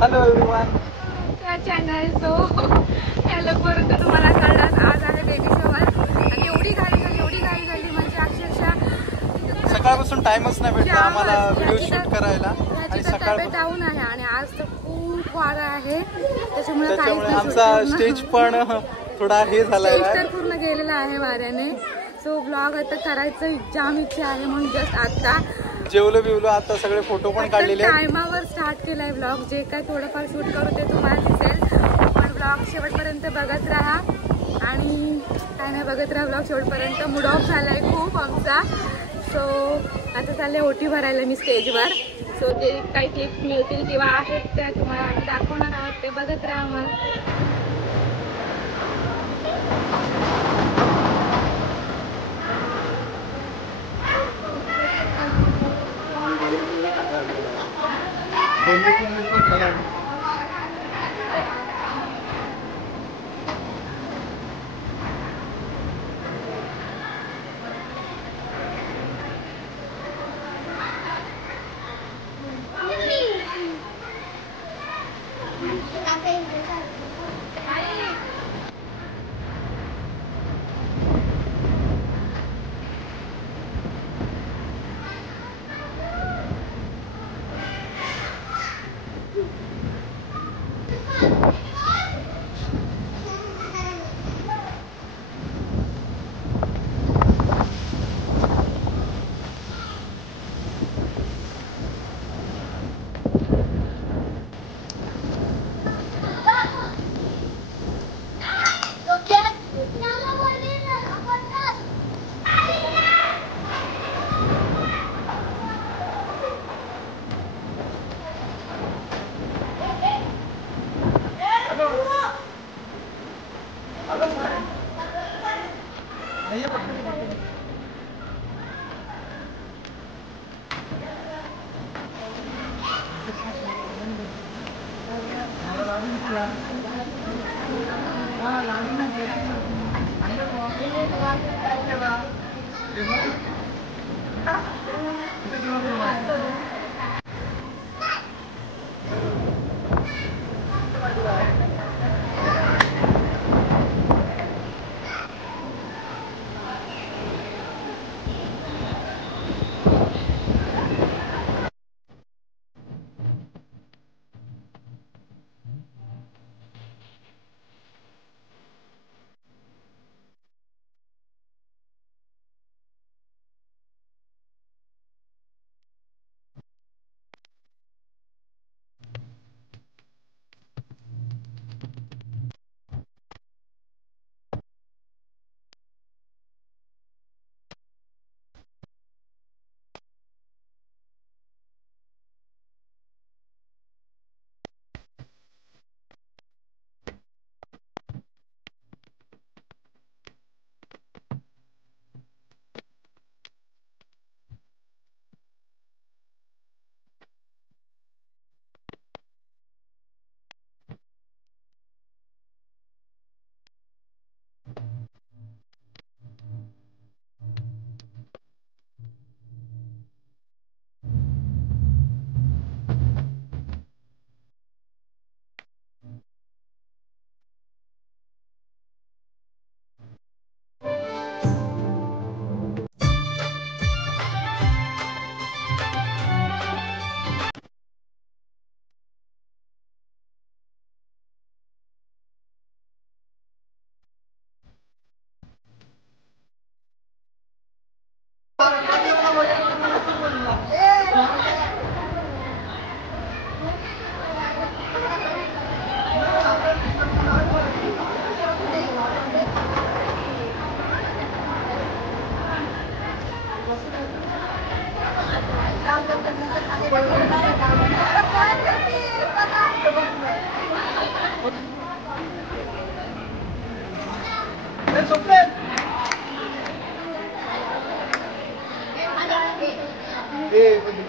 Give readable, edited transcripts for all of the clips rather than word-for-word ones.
Hello everyone, channel परत तुम्हाला कळलं आज आहे बेबी शॉवर आणि एवढी घाई झाली म्हणजे अक्षरशः सकाळपासून टाइमच नाही भेटला आम्हाला व्हिडिओ शूट करायला आणि सकाळपासून डाऊन आहे आणि आज तर खूप वारा आहे त्याच्यामुळे आमचा स्टेज पण थोडा हे झालाय तर पूर्ण गेलेला आहे वाऱ्याने. सो ब्लॉग आता करायचं जाम इच्छा आहे म्हणून जस्ट आता जेवलो बिवलो आता सगळे फोटो पण काढलेले टायमावर स्टार्ट केलाय ब्लॉग. जे काय थोडंफार शूट करू ते तुम्हाला दिसेल पण ब्लॉग शेवटपर्यंत बघत राहा आणि काय नाही बघत राहा ब्लॉग शेवटपर्यंत. मूड ऑफ झालाय खूप आमचा. सो आता चालले ओटी भरायला मी स्टेजवर. सो जे काही क्लिप मिळतील किंवा आहेत त्या तुम्हाला आम्ही दाखवणार आहोत ते बघत राहा मग.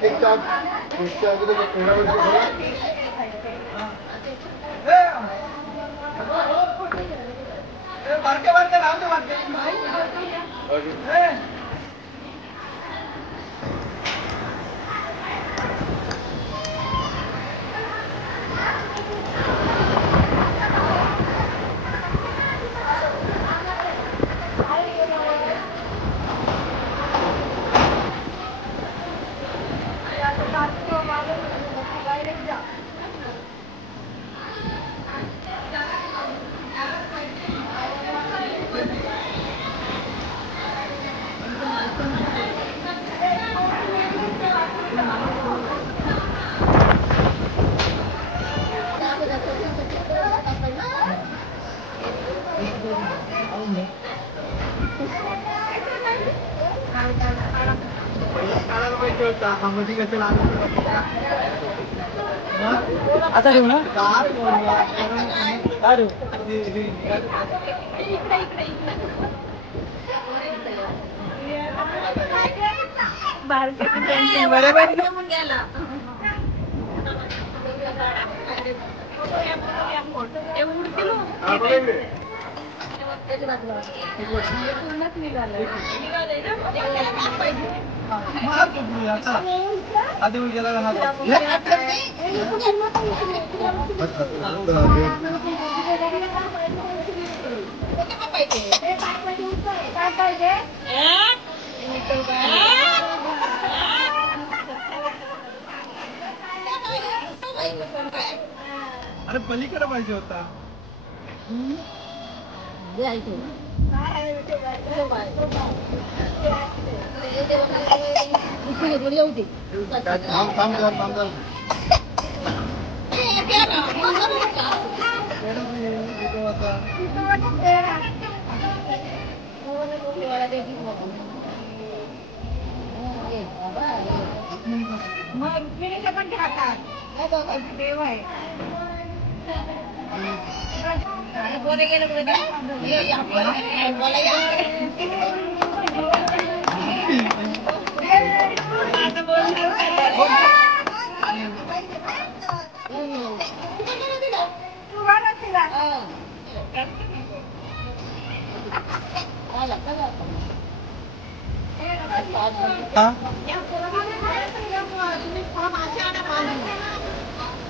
TikTok, आता ठेवू ना आधी गेला अरे पलीकडे पाहिजे होता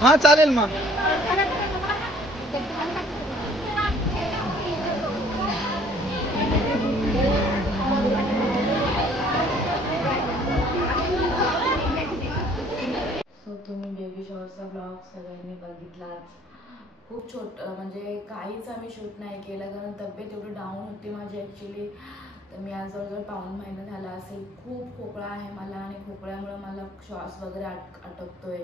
हाँ चालेल मग तुम्ही बेबी शॉवरचा ब्लॉग सगळ्यांनी बघितलाच. खूप म्हणजे काहीच आम्ही शूट नाही केलं कारण तब्येत एवढी डाऊन होती माझी ॲक्च्युली. तर मी आज जवळजवळ पाऊण महिना झाला असेल. खूप खोकला आहे मला आणि खोकल्यामुळे मला श्वास वगैरे अटकतोय.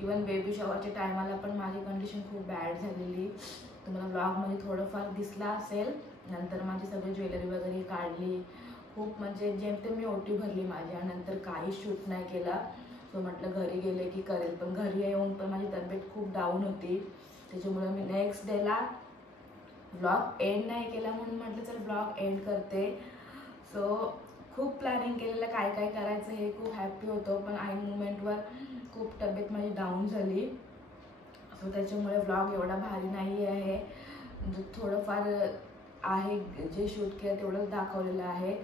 इवन बेबी शॉवरच्या टायमाला पण माझी कंडिशन खूप बॅड झालेली. तुम्हाला ब्लॉगमध्ये थोडंफार दिसला असेल. नंतर माझी सगळी ज्वेलरी वगैरे काढली. खूप म्हणजे जेमतेम मी ओटी भरली माझ्या. नंतर काहीच शूट नाही केला. सो म्हटलं घरी गेले की करेल, पण घरी येऊन पण माझी तब्येत खूप डाऊन होती. त्याच्यामुळे मी नेक्स्ट डेला ब्लॉग एंड नाही केला म्हणून म्हटलं चल ब्लॉग एंड करते. सो खूप प्लॅनिंग केलेलं काय काय करायचं हे खूप हॅप्पी होतो, पण ऐन मुमेंटवर खूप तब्येत माझी डाऊन झाली. सो त्याच्यामुळे ब्लॉग एवढा भारी नाही आहे. म्हणजे थोडंफार आहे जे शूट केलं तेवढंच दाखवलेलं आहे.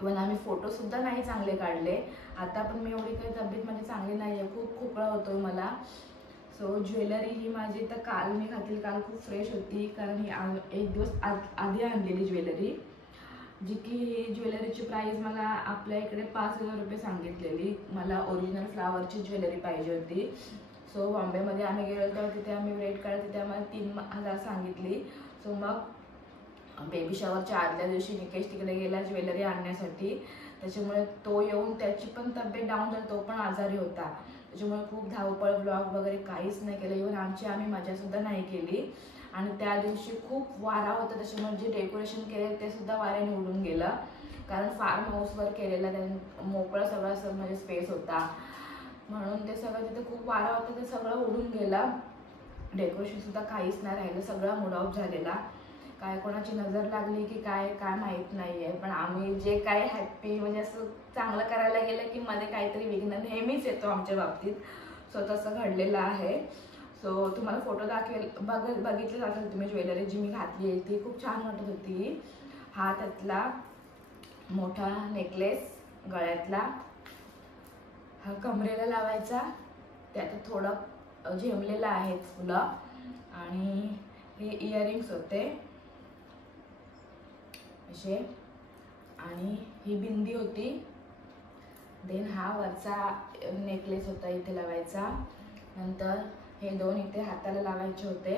पण आम्ही फोटोसुद्धा नाही चांगले काढले. आता पण मी एवढी काही तब्येत माझी चांगली नाही आहे. खूप खोकला होतोय मला. सो ज्वेलरी ही माझी तर काल मी घातली, काल खूप फ्रेश होती कारण ही एक दिवस आधी आणलेली ज्वेलरी. जी की ही ज्वेलरीची प्राईस मला आपल्या इकडे 5,000 रुपये सांगितलेली. मला ओरिजिनल फ्लावरची ज्वेलरी पाहिजे होती. सो बॉम्बेमध्ये आम्ही गेलो तेव्हा तिथे आम्ही रेट काढला, तिथे आम्हाला 3,000 सांगितली. सो मग बेबी शॉवरच्या आदल्या दिवशी निकेश तिकडे गेला ज्वेलरी आणण्यासाठी. त्याच्यामुळे तो येऊन त्याची पण तब्येत डाऊन झाली, तो पण आजारी होता. त्याच्यामुळे खूप धावपळ ब्लॉग वगैरे काहीच नाही केलं. इव्हन आम्ही मजासुद्धा नाही केली. आणि त्या दिवशी खूप वारा होता, त्याच्यामुळे जे डेकोरेशन केले ते सुद्धा वाऱ्याने उडून गेलं. कारण फार्म हाऊसवर केलेलं त्याने मोकळं सगळं म्हणजे स्पेस होता म्हणून ते सगळं तिथे खूप वारा होता, ते सगळं उडून गेलं. डेकोरेशनसुद्धा काहीच नाही राहिलं, सगळा मूड ऑफ झालेला. काय कोणाची नजर लागली की काय माहीत नाही आहे. पण आम्ही जे काय हॅप्पी म्हणजे असं चांगलं करायला गेलं की मध्ये काहीतरी विघ्न नेहमीच येतो आमच्या बाबतीत. सो तसं घडलेलं आहे. सो तुम्हाला फोटो बघितले असेल तुम्ही ज्वेलरी जी मी घातली आहे ती खूप छान वाटत होती. हा त्यातला मोठा नेकलेस गळ्यातला, हा कमरेला लावायचा, त्यात थोडं झेमलेलं आहे फुलं, आणि हे इयरिंग्स होते असे, आणि ही बिंदी होती. देन हा वरचा नेकलेस होता इथे लावायचा. नंतर हे 2 इथे हाताला लावायचे होते,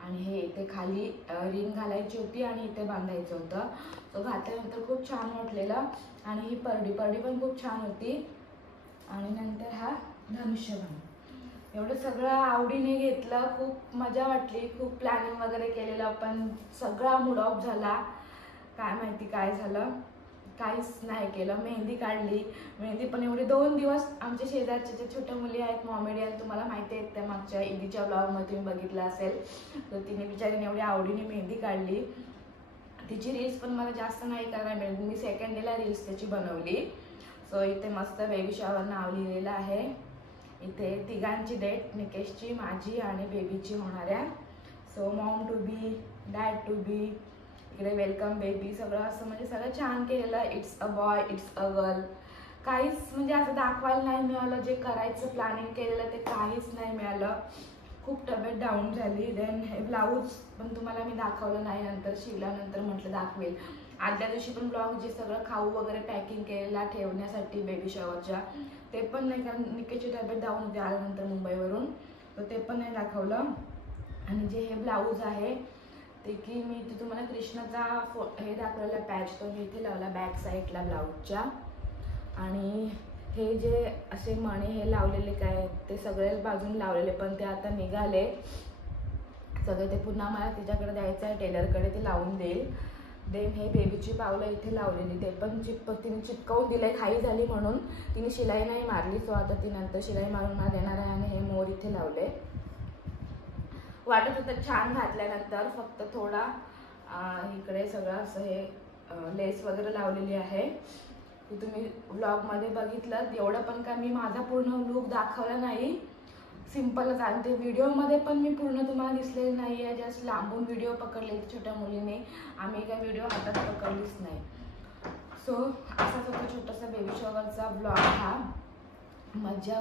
आणि हे इथे खाली रिंग घालायची होती आणि इथे बांधायचं होतं. तो घातल्यानंतर खूप छान वाटलेलं. आणि ही परडी पण खूप छान होती. आणि नंतर हा धनुष्यबाण. एवढं सगळं आवडीने घेतलं, खूप मजा वाटली. खूप प्लॅनिंग वगैरे केलेलं, पण सगळा मूड ऑफ झाला. काय माहिती काय झालं, काहीच नाही केलं. मेहंदी काढली, मेहंदी पण एवढे 2 दिवस. आमच्या शेजारच्या ज्या छोट्या मुली आहेत मॉमेडियन, तुम्हाला माहिती आहेत, त्या मागच्या ईदीच्या ब्लॉगमध्ये तुम्ही बघितलं असेल. तर तिने बिचारीने एवढी आवडीने मेहंदी काढली. तिची रील्स पण मला जास्त नाही करायला मिळाली, मी सेकंड डेला रील्स त्याची बनवली. सो इथे मस्त बेबी शॉवर नाव लिहिलेलं आहे. इथे तिघांची डेट, निकेशची, माझी आणि बेबीची होणाऱ्या. So mom to be, dad to be, इकडे वेलकम बेबी, सगळं असं म्हणजे सगळं छान केलेलं. It's a boy, it's a girl. काहीच म्हणजे असं दाखवायला नाही मिळालं. जे करायचं प्लॅनिंग केलेलं ते काहीच नाही मिळालं. खूप तब्येत डाऊन झाली. देन हे ब्लाऊज पण तुम्हाला मी दाखवलं नाही, नंतर शिवल्यानंतर म्हटलं दाखवेल. आदल्या दिवशी पण ब्लॉग जे सगळं खाऊ वगैरे पॅकिंग केलेला ठेवण्यासाठी बेबी शॉवरच्या, ते पण नाही, कारण निकेची तब्येत डाऊन होती आल्यानंतर मुंबईवरून, तर ते पण नाही दाखवलं. आणि जे हे ब्लाऊज आहे ते की मी इथे तुम्हाला कृष्णाचा हे दाखवलेला पॅच, तो मी इथे लावला बॅक साईडला ब्लाऊजच्या. आणि हे जे असे मणी हे लावलेले काय ते सगळे बाजून लावलेले, पण ते आता निघाले सगळे. ते पुन्हा मला तिच्याकडे द्यायचं आहे, टेलरकडे, ते लावून देईल. देन हे बेबीची पावलं इथे लावलेली, ते पण तिने चिटकवून दिलंय, खाई झाली म्हणून. तिने शिलाई नाही मारली, सो आता ती नंतर शिलाई मारून मला देणार आहे. आणि हे मोर इथे लावले. वाटत होतं छान घातल्यानंतर, फक्त थोडा इकडे सगळं असं हे लेस वगैरे लावलेली आहे. की तुम्ही व्लॉगमध्ये बघितलं एवढं, पण का मी माझा पूर्ण लुक दाखवला नाही, सिम्पलच. आणि ते व्हिडिओमध्ये पण मी पूर्ण तुम्हाला दिसलेले नाही आहे, जस्ट लांबून व्हिडिओ पकडले छोट्या मुलीने. आम्ही काय व्हिडिओ हातात पकडलीच नाही. सो असाच होता छोटासा बेबी शॉवरचा ब्लॉग हा. मजा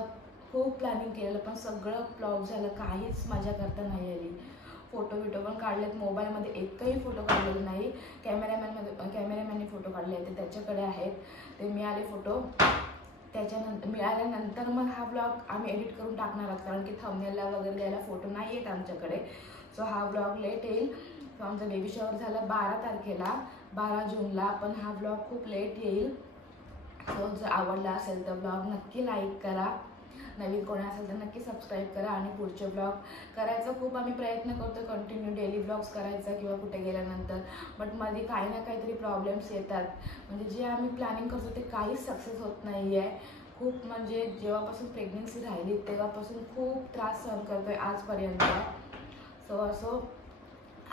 खूप प्लॅनिंग केलेलं, पण सगळं फ्लॉप झालं. काहीच मजा करता नाही आली. फोटो पण काढलेत, मोबाईलमध्ये एकही फोटो काढलेले नाही. कॅमेरामॅनने फोटो काढले ते त्याच्याकडे आहेत, ते मिळाले फोटो. त्याच्यानंतर मिळाल्यानंतर मग हा ब्लॉग आम्ही एडिट करून टाकणार आहोत, कारण की थंबनेलला वगैरे द्यायला फोटो नाही आहेत आमच्याकडे. सो हा ब्लॉग लेट येईल. सो आमचा बेबी शॉवर झाला 12 तारखेला, 12 जूनला, पण हा ब्लॉग खूप लेट येईल. सो जर आवडला असेल तर ब्लॉग नक्की लाईक करा. नवीन कोणी असेल तर नक्की सबस्क्राईब करा. आणि पुढचे ब्लॉग करायचा खूप आम्ही प्रयत्न करतो, कंटिन्यू डेली ब्लॉग्स करायचा किंवा कुठे गेल्यानंतर. बट मध्ये काही ना काहीतरी प्रॉब्लेम्स येतात. म्हणजे जे आम्ही प्लॅनिंग करतो ते काहीच सक्सेस होत नाही आहे. खूप म्हणजे जेव्हापासून प्रेग्नन्सी राहिली तेव्हापासून खूप त्रास सहन करतो आहे आजपर्यंत. सो असो,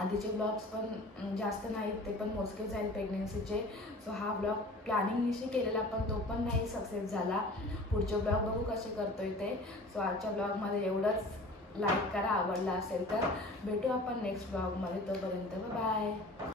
आधीचे ब्लॉग्स पण जास्त नाहीत, ते पण मोजकेच आहेत प्रेग्नेन्सीचे. सो हा ब्लॉग प्लॅनिंगनिशी केलेला, पण तो पण नाही सक्सेस झाला. पुढचे ब्लॉग बघू कसे करतोय ते. सो आजच्या ब्लॉगमध्ये एवढंच. लाईक करा आवडला असेल तर. भेटू आपण नेक्स्ट ब्लॉगमध्ये, तोपर्यंत बाय.